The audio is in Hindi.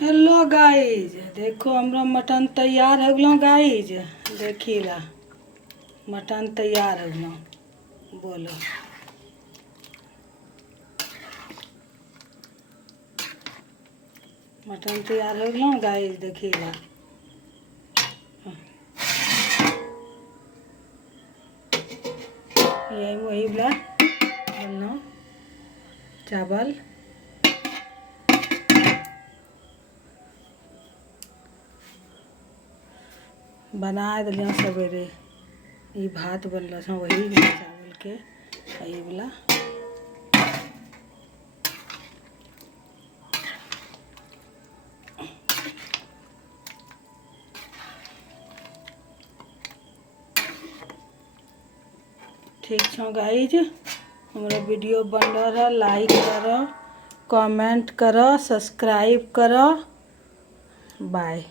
हेलो गाइज, देखो हमरा मटन तैयार हो गलो गाइज। देखी ला मटन तैयार हो गलो। बोलो मटन तैयार हो गलो गाइज। देखी ला यही वही वाला बनलो चावल। बना दिलियो सवेरे। ये भात बनल छो वही चावल के यही वाला। ठीक छो गाइज, हमारा वीडियो बन रहा। लाइक करो, कमेंट करो, सब्सक्राइब करो। बाय।